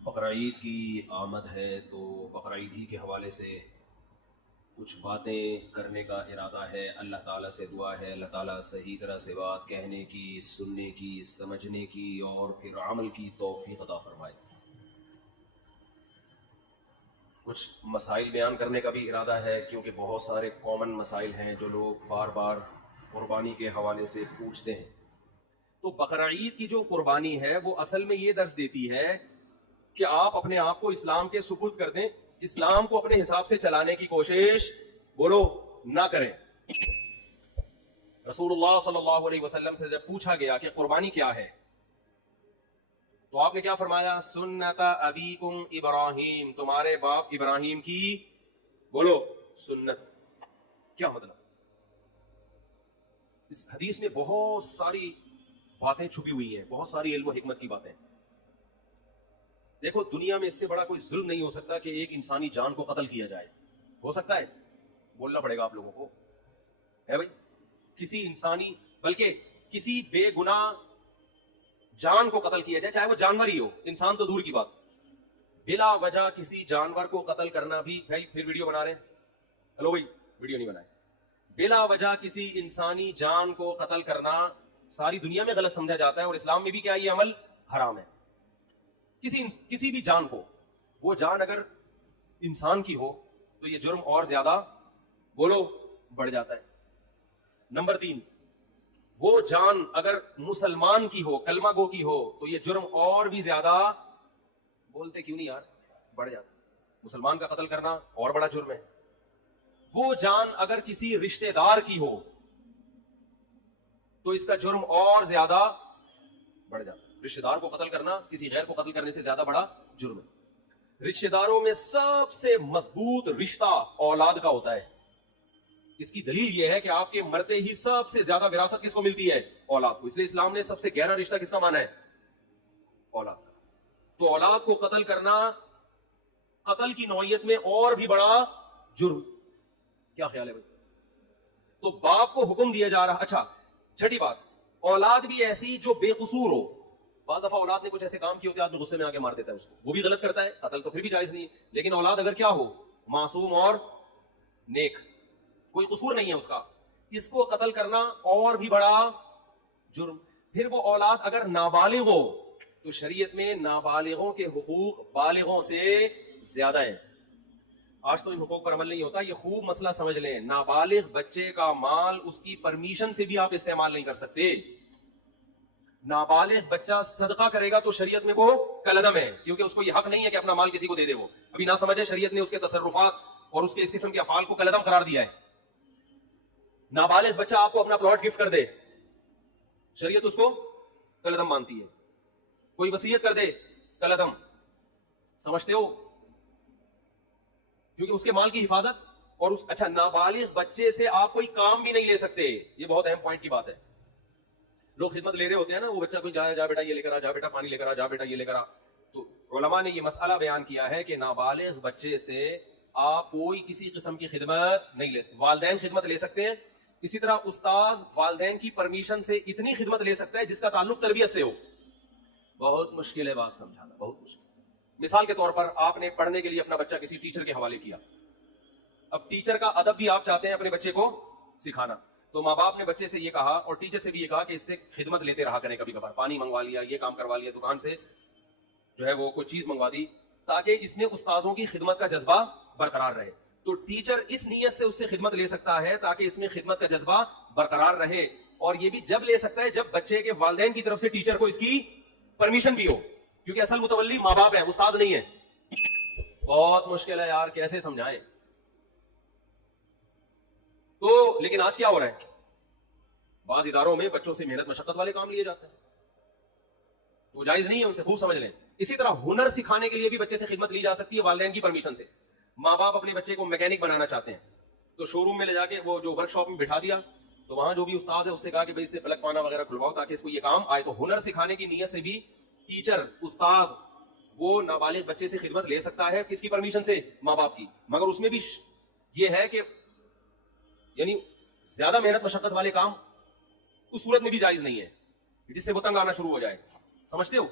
بقرعید کی آمد ہے تو بقرعید ہی کے حوالے سے کچھ باتیں کرنے کا ارادہ ہے. اللہ تعالیٰ سے دعا ہے اللہ تعالیٰ صحیح طرح سے بات کہنے کی، سننے کی، سمجھنے کی اور پھر عمل کی توفیق عطا فرمائے. کچھ مسائل بیان کرنے کا بھی ارادہ ہے کیونکہ بہت سارے کامن مسائل ہیں جو لوگ بار بار قربانی کے حوالے سے پوچھتے ہیں. تو بقرعید کی جو قربانی ہے وہ اصل میں یہ درس دیتی ہے کہ آپ اپنے آپ کو اسلام کے سپرد کر دیں، اسلام کو اپنے حساب سے چلانے کی کوشش بولو نہ کریں. رسول اللہ صلی اللہ علیہ وسلم سے جب پوچھا گیا کہ قربانی کیا ہے تو آپ نے کیا فرمایا؟ سنت ابیکم ابراہیم، تمہارے باپ ابراہیم کی بولو سنت. کیا مطلب؟ اس حدیث میں بہت ساری باتیں چھپی ہوئی ہیں، بہت ساری علم و حکمت کی باتیں. دیکھو دنیا میں اس سے بڑا کوئی ظلم نہیں ہو سکتا کہ ایک انسانی جان کو قتل کیا جائے. ہو سکتا ہے؟ بولنا پڑے گا آپ لوگوں کو، ہے بھائی؟ کسی انسانی بلکہ کسی بے گناہ جان کو قتل کیا جائے، چاہے وہ جانور ہی ہو، انسان تو دور کی بات. بلا وجہ کسی جانور کو قتل کرنا بھی، بھائی پھر ویڈیو بنا رہے ہیں، ہلو بھائی ویڈیو نہیں بنائے. بلا وجہ کسی انسانی جان کو قتل کرنا ساری دنیا میں غلط سمجھا جاتا ہے اور اسلام میں بھی کیا یہ عمل حرام ہے. کسی بھی جان کو، وہ جان اگر انسان کی ہو تو یہ جرم اور زیادہ بولو بڑھ جاتا ہے. نمبر 3، وہ جان اگر مسلمان کی ہو، کلمہ گو کی ہو تو یہ جرم اور بھی زیادہ بولتے کیوں نہیں یار بڑھ جاتا. مسلمان کا قتل کرنا اور بڑا جرم ہے. وہ جان اگر کسی رشتہ دار کی ہو تو اس کا جرم اور زیادہ بڑھ جاتا ہے. رشتہ دار کو قتل کرنا کسی غیر کو قتل کرنے سے زیادہ بڑا جرم ہے. رشتہ داروں میں سب سے مضبوط رشتہ اولاد کا ہوتا ہے. اس کی دلیل یہ ہے کہ آپ کے مرتے ہی سب سے زیادہ وراثت کس کو ملتی ہے؟ اولاد کو. اس لیے اسلام نے سب سے گہرا رشتہ کس کا مانا ہے؟ اولاد کا. تو اولاد کو قتل کرنا قتل کی نوعیت میں اور بھی بڑا جرم. کیا خیال ہے بھائی؟ تو باپ کو حکم دیا جا رہا. اچھا چھٹی بات، اولاد بھی ایسی جو بے قصور ہو. بعض دفعہ اولاد نے کچھ ایسے کام کیے ہوتے ہیں آدمی غصے میں آ کے مار دیتا ہے اس کو، وہ بھی غلط کرتا ہے، قتل تو پھر بھی جائز نہیں ہے. لیکن اولاد اگر کیا ہو، معصوم اور نیک، کوئی قصور نہیں ہے اس کا، اس کو قتل کرنا اور بھی بڑا جرم. پھر وہ اولاد اگر نابالغ ہو تو شریعت میں نابالغوں کے حقوق بالغوں سے زیادہ ہیں. آج تو ان حقوق پر عمل نہیں ہوتا. یہ خوب مسئلہ سمجھ لیں، نابالغ بچے کا مال اس کی پرمیشن سے بھی آپ استعمال نہیں کر سکتے. نابالغ بچہ صدقہ کرے گا تو شریعت میں وہ کالعدم ہے، کیونکہ اس کو یہ حق نہیں ہے کہ اپنا مال کسی کو دے دے. وہ ابھی نہ سمجھے، شریعت نے اس کے تصرفات اور اس کے اس قسم کے افعال کو کالعدم قرار دیا ہے. نابالغ بچہ آپ کو اپنا پلاٹ گفٹ کر دے، شریعت اس کو کالعدم مانتی ہے. کوئی وصیت کر دے، کالعدم. سمجھتے ہو؟ کیونکہ اس کے مال کی حفاظت اور اس. اچھا نابالغ بچے سے آپ کوئی کام بھی نہیں لے سکتے. یہ بہت اہم پوائنٹ کی بات ہے. لوگ خدمت لے رہے ہوتے ہیں نا، وہ بچہ کوئی جا بیٹا یہ لے کر آ، جا بیٹا پانی لے کر آ، جا بیٹا یہ لے کر آ. تو علماء نے یہ مسئلہ بیان کیا ہے کہ نابالغ بچے سے آپ کوئی کسی قسم کی خدمت نہیں لے سکتے. والدین خدمت لے سکتے ہیں، اسی طرح استاذ والدین کی پرمیشن سے اتنی خدمت لے سکتا ہے جس کا تعلق تربیت سے ہو. بہت مشکل ہے بات سمجھانا، بہت مشکل. مثال کے طور پر آپ نے پڑھنے کے لیے اپنا بچہ کسی ٹیچر کے حوالے کیا. اب ٹیچر کا ادب بھی آپ چاہتے ہیں اپنے بچے کو سکھانا، تو ماں باپ نے بچے سے یہ کہا اور ٹیچر سے بھی یہ کہا کہ اس سے خدمت لیتے رہا کریں. کبھی کبھار پانی منگوا لیا، یہ کام کروا لیا، دکان سے جو ہے وہ کوئی چیز منگوا دی، تاکہ اس میں استاذوں کی خدمت کا جذبہ برقرار رہے. تو ٹیچر اس نیت سے اس سے خدمت لے سکتا ہے تاکہ اس میں خدمت کا جذبہ برقرار رہے. اور یہ بھی جب لے سکتا ہے جب بچے کے والدین کی طرف سے ٹیچر کو اس کی پرمیشن بھی ہو، کیونکہ اصل متولی ماں باپ ہے، استاذ نہیں ہے. بہت مشکل ہے یار، کیسے سمجھائیں. تو لیکن آج کیا ہو رہا ہے، بعض اداروں میں بچوں سے محنت مشقت والے کام لیے جاتے ہیں، تو جائز نہیں ہے، ان سے خوب سمجھ لیں. اسی طرح ہنر سکھانے کے لیے بھی بچے سے خدمت لی جا سکتی ہے والدین کی پرمیشن سے. ماں باپ اپنے بچے کو میکینک بنانا چاہتے ہیں تو شو روم میں لے جا کے وہ جو ورک شاپ میں بٹھا دیا، تو وہاں جو بھی استاذ ہے اس سے کہا کہ بھائی اس سے پلک پانا وغیرہ کھلواؤ تاکہ اس کو یہ کام آئے. تو ہنر سکھانے کی نیت سے بھی ٹیچر استاذ وہ نابالغ بچے سے خدمت لے سکتا ہے. کس کی پرمیشن سے؟ ماں باپ کی. مگر اس میں بھی یہ ہے کہ یعنی زیادہ محنت مشقت والے کام اس صورت میں بھی جائز نہیں ہے جس سے وہ تنگ آنا شروع ہو جائے. سمجھتے ہو؟